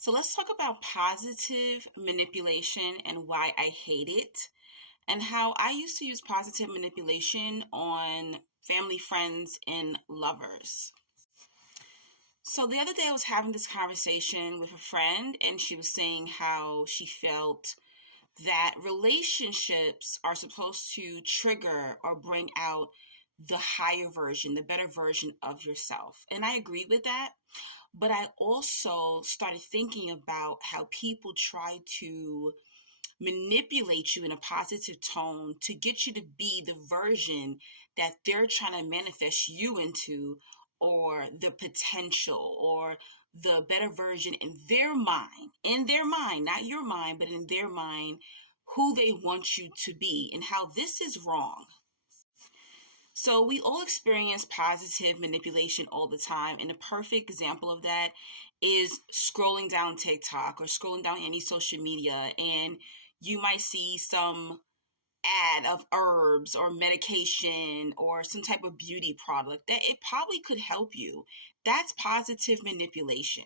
So let's talk about positive manipulation and why I hate it, and how I used to use positive manipulation on family, friends, and lovers. So the other day I was having this conversation with a friend, and she was saying how she felt that relationships are supposed to trigger or bring out the higher version, the better version of yourself. And I agree with that. But I also started thinking about how people try to manipulate you in a positive tone to get you to be the version that they're trying to manifest you into, or the potential, or the better version in their mind, not your mind, but in their mind, who they want you to be, and how this is wrong. So we all experience positive manipulation all the time. And a perfect example of that is scrolling down TikTok or scrolling down any social media, and you might see some ad of herbs or medication or some type of beauty product that it probably could help you. That's positive manipulation.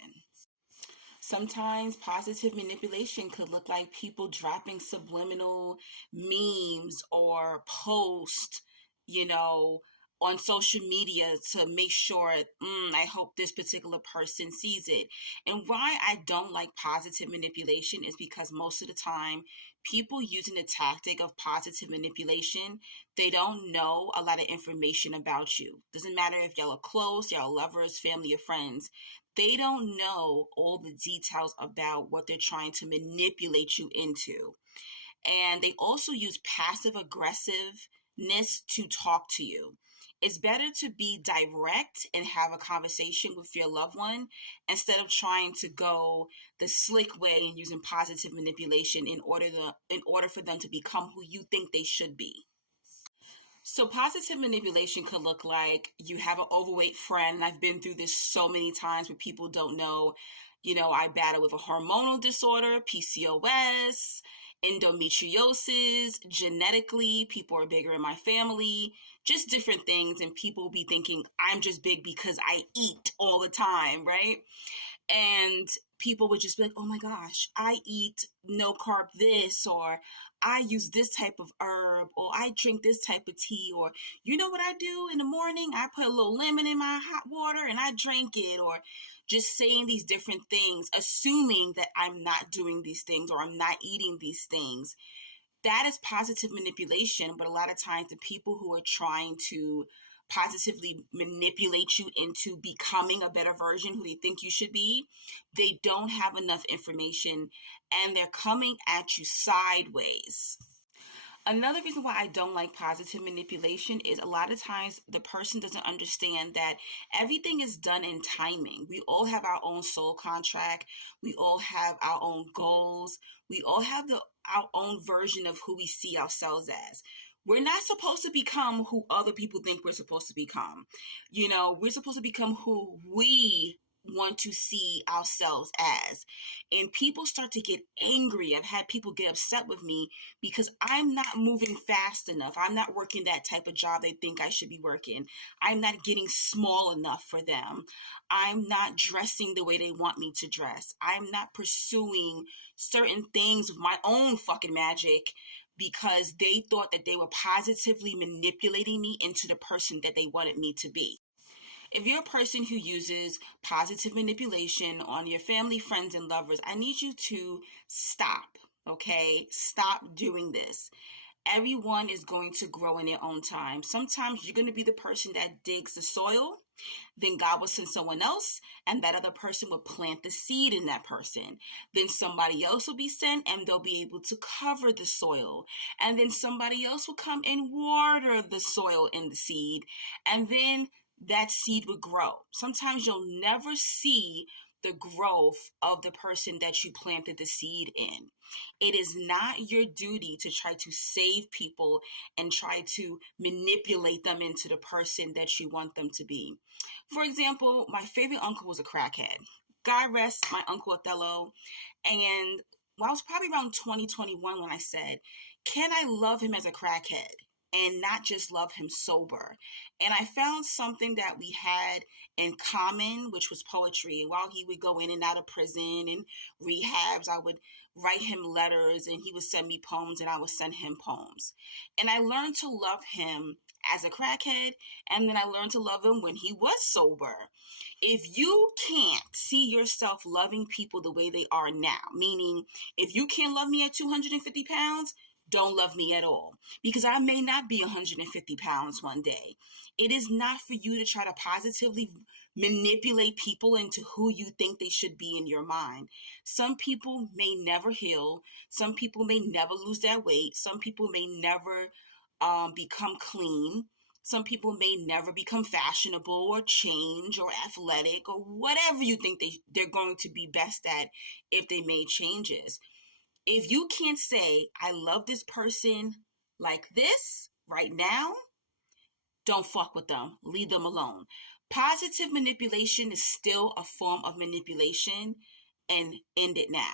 Sometimes positive manipulation could look like people dropping subliminal memes or posts, you know, on social media to make sure, I hope this particular person sees it. And why I don't like positive manipulation is because most of the time, people using the tactic of positive manipulation, they don't know a lot of information about you. Doesn't matter if y'all are close, y'all are lovers, family, or friends, they don't know all the details about what they're trying to manipulate you into. And they also use passive aggressiveness to talk to you. It's better to be direct and have a conversation with your loved one instead of trying to go the slick way and using positive manipulation in order for them to become who you think they should be. So positive manipulation could look like you have an overweight friend. And I've been through this so many times where people don't know, I battle with a hormonal disorder, PCOS, endometriosis, genetically, people are bigger in my family, just different things. And people be thinking I'm just big because I eat all the time, right? And people would just be like, oh my gosh, I eat no carb this, or I use this type of herb, or I drink this type of tea, or you know what I do in the morning? I put a little lemon in my hot water and I drink it, or just saying these different things, assuming that I'm not doing these things or I'm not eating these things. That is positive manipulation, but a lot of times the people who are trying to positively manipulate you into becoming a better version who they think you should be, they don't have enough information and they're coming at you sideways. Another reason why I don't like positive manipulation is a lot of times the person doesn't understand that everything is done in timing. We all have our own soul contract. We all have our own goals. We all have our own version of who we see ourselves as. We're not supposed to become who other people think we're supposed to become. We're supposed to become who we want to see ourselves as. And people start to get angry. I've had people get upset with me because I'm not moving fast enough. I'm not working that type of job they think I should be working. I'm not getting small enough for them. I'm not dressing the way they want me to dress. I'm not pursuing certain things with my own fucking magic because they thought that they were positively manipulating me into the person that they wanted me to be. If you're a person who uses positive manipulation on your family, friends, and lovers, I need you to stop, okay? Stop doing this. Everyone is going to grow in their own time. Sometimes you're going to be the person that digs the soil, then God will send someone else, and that other person will plant the seed in that person. Then somebody else will be sent, and they'll be able to cover the soil. And then somebody else will come and water the soil and the seed. And then that seed would grow. Sometimes you'll never see the growth of the person that you planted the seed in. It is not your duty to try to save people and try to manipulate them into the person that you want them to be. For example, my favorite uncle was a crackhead. God rest my Uncle Othello. And I was probably around 2021 when I said, can I love him as a crackhead? and not just love him sober. And I found something that we had in common, which was poetry. And while he would go in and out of prison and rehabs, I would write him letters and he would send me poems and I would send him poems. And I learned to love him as a crackhead, and then I learned to love him when he was sober. If you can't see yourself loving people the way they are now, meaning if you can't love me at 250 pounds, don't love me at all, because I may not be 150 pounds one day. It is not for you to try to positively manipulate people into who you think they should be in your mind. Some people may never heal. Some people may never lose their weight. Some people may never become clean. Some people may never become fashionable or change or athletic or whatever you think they're going to be best at if they made changes. If you can't say, I love this person like this right now, don't fuck with them. Leave them alone. Positive manipulation is still a form of manipulation, and end it now.